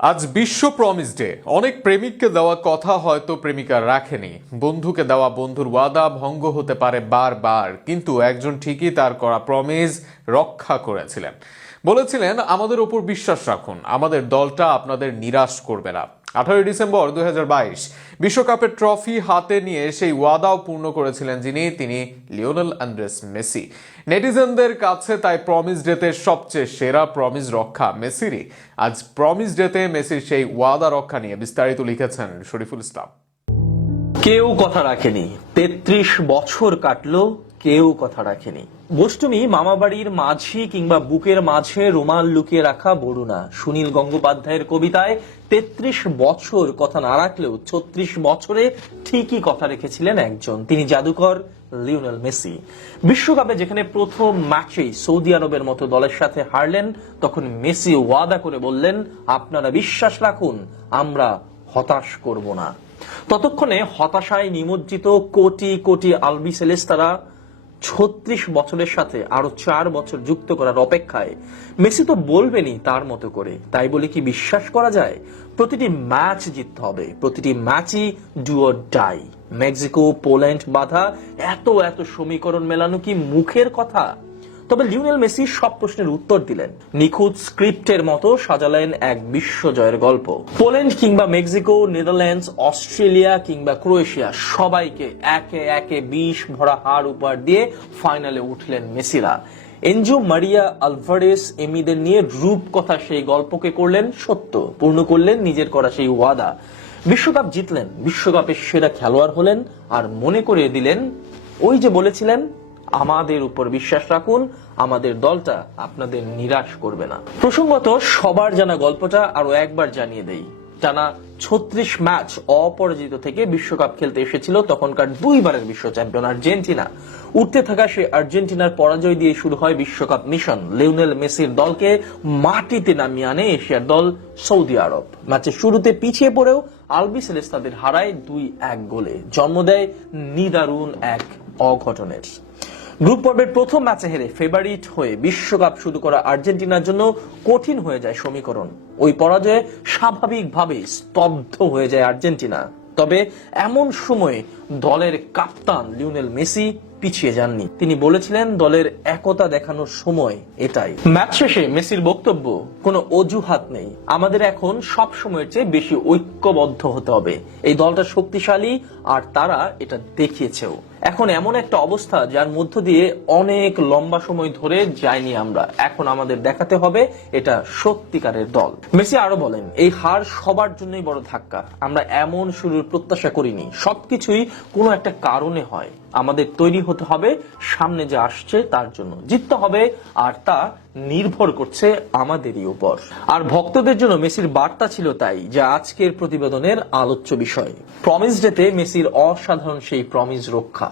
আজ বিশ্ব promise day. অনেক প্রেমিককে দেওয়া কথা হয়তো প্রেমিকা রাখেনি, বন্ধুকে দেওয়া বন্ধুর ওয়াদা ভঙ্গ হতে পারে বারবার, কিন্তু একজন ঠিকই তার করা প্রমিস রক্ষা করেছিলেন। বলেছিলেন, আমাদের উপর বিশ্বাস রাখুন, আমাদের দলটা আপনাদের নিরাশ করবে না। 18 ডিসেম্বর 2022 বিশ্বকাপের ট্রফি হাতে নিয়ে সেই ওয়াদাও পূর্ণ করেছিলেন তিনি লিওনেল আন্দ্রেস মেসি। নেটিজেনদের কাছে তাই প্রমিস ডেতে সবচেয়ে সেরা প্রমিস রক্ষা মেসিরই। আজ প্রমিস ডেতে মেসির সেই ওয়াদা রক্ষা নিয়ে বিস্তারিত লিখেছেন শরীফুল ইসলাম। কেউ কথা রাখেনি, 33 বছর কাটলো, কেউ কথা রাখেনি। গোষ্ঠুমি মামাবাড়ির মাঝি কিংবা বুকের মাঝে রুমাল লুকিয়ে রাখা বড়ুনা। সুনীল গঙ্গোপাধ্যায়ের কবিতায় 33 বছর কথা না রাখলেও 36 বছরে ঠিকই কথা রেখেছিলেন একজন, তিনি জাদুকর লিওনেল মেসি। বিশ্বকাপে যেখানে প্রথম ম্যাচেই সৌদি আরবের মতো দলের সাথে হারলেন, তখন মেসি ওয়াদা করে বললেন, আপনারা বিশ্বাস রাখুন, আমরা হতাশ করব না। ততক্ষণে হতাশায় নিমজ্জিত কোটি কোটি আলবি সেলেস্তারা 36 বছরের সাথে আরো 4 বছর যুক্ত করার অপেক্ষায়। মেসি তো বলবেনই তার মতো করে, তাই বলে কি বিশ্বাস করা যায়? প্রতিটি ম্যাচ জিততে হবে, প্রতিটি ম্যাচই do or die. Mexico, Poland বাধা, এত এত সমীকরণ মেলানো কি মুখের কথা? তবে লিওনেল মেসি সব প্রশ্নের উত্তর দিলেন, নিখুঁত স্ক্রিপ্টের মতো সাজালেন এক বিশ্বজয়ের গল্প। পোল্যান্ড কিংবা মেক্সিকো, নেদারল্যান্ডস, অস্ট্রেলিয়া কিংবা ক্রোয়েশিয়া, সবাইকে একে একে 20 ভরা হার উপহার দিয়ে ফাইনালে উঠলেন মেসিরা। এনজো মারিয়া আলভারেস এমিদের নিয়ে রূপকথা সেই গল্পকে করলেন সত্য, পূর্ণ করলেন নিজের করা সেই ওয়াদা। বিশ্বকাপ জিতলেন, বিশ্বকাপের সেরা খেলোয়াড় হলেন, আর মনে করিয়ে দিলেন, ওই যে বলেছিলেন, আমাদের উপর বিশ্বাস রাখুন, আমাদের দলটা আপনাদের নিরাশ করবে না। প্রসঙ্গত সবার জানা গল্পটা আরো একবার জানিয়ে দেই। টানা 36 ম্যাচ অপরাজিত থেকে বিশ্বকাপ খেলতে এসেছিল তখনকার 2 বারের বিশ্ব চ্যাম্পিয়ন আর্জেন্টিনা। উঠতে থাকা সেই আর্জেন্টিনার পরাজয় দিয়ে শুরু হয় বিশ্বকাপ মিশন। লিওনেল মেসির দলকে মাটিতে নামিয়ে আনে এশিয়ার দল সৌদি আরব। ম্যাচের শুরুতে পিছিয়ে পড়েও আলবি সেলেস্তাদের হারায় 2-1 গোলে, জন্ম দেয় নিদারুণ এক অঘটনের। গ্রুপ পর্বের প্রথম ম্যাচে হেরে ফেভারিট হয়ে বিশ্বকাপ শুরু করা আর্জেন্টিনার জন্য কঠিন হয়ে যায় সমীকরণ। ওই পরাজয়ে স্বাভাবিকভাবেই স্তব্ধ হয়ে যায় আর্জেন্টিনা। তবে এমন সময়ে দলের কাপ্তান লিওনেল মেসি পিছিয়ে যাননি। তিনি বলেছিলেন, দলের একতা দেখানোর সময় এটাই। ম্যাচ শেষে মেসির বক্তব্য, কোনো অজুহাত নেই, আমাদের এখন সব সময়ের চেয়ে বেশি ঐক্যবদ্ধ হতে হবে। এই দলটা শক্তিশালী আর তারা এটা দেখিয়েছেও। এখন এমন একটা অবস্থা যার মধ্য দিয়ে অনেক লম্বা সময় ধরে যায়নি আমরা, এখন আমাদের দেখাতে হবে এটা সত্যিকারের দল। মেসি আরো বলেন, এই হার সবার জন্যই বড় ধাক্কা, আমরা এমন শুরুর প্রত্যাশা করিনি, সবকিছুই কোনো একটা কারণে হয়। আমাদের তৈরি হতে হবে সামনে যা আসছে তার জন্য, জিততে হবে, আর তা নির্ভর করছে আমাদেরই উপর। আর ভক্তদের জন্য মেসির বার্তা ছিল তাই, যা আজকের প্রতিবেদনের আলোচ্য বিষয়। প্রমিস ডেতে মেসির অসাধারণ সেই প্রমিস রক্ষা।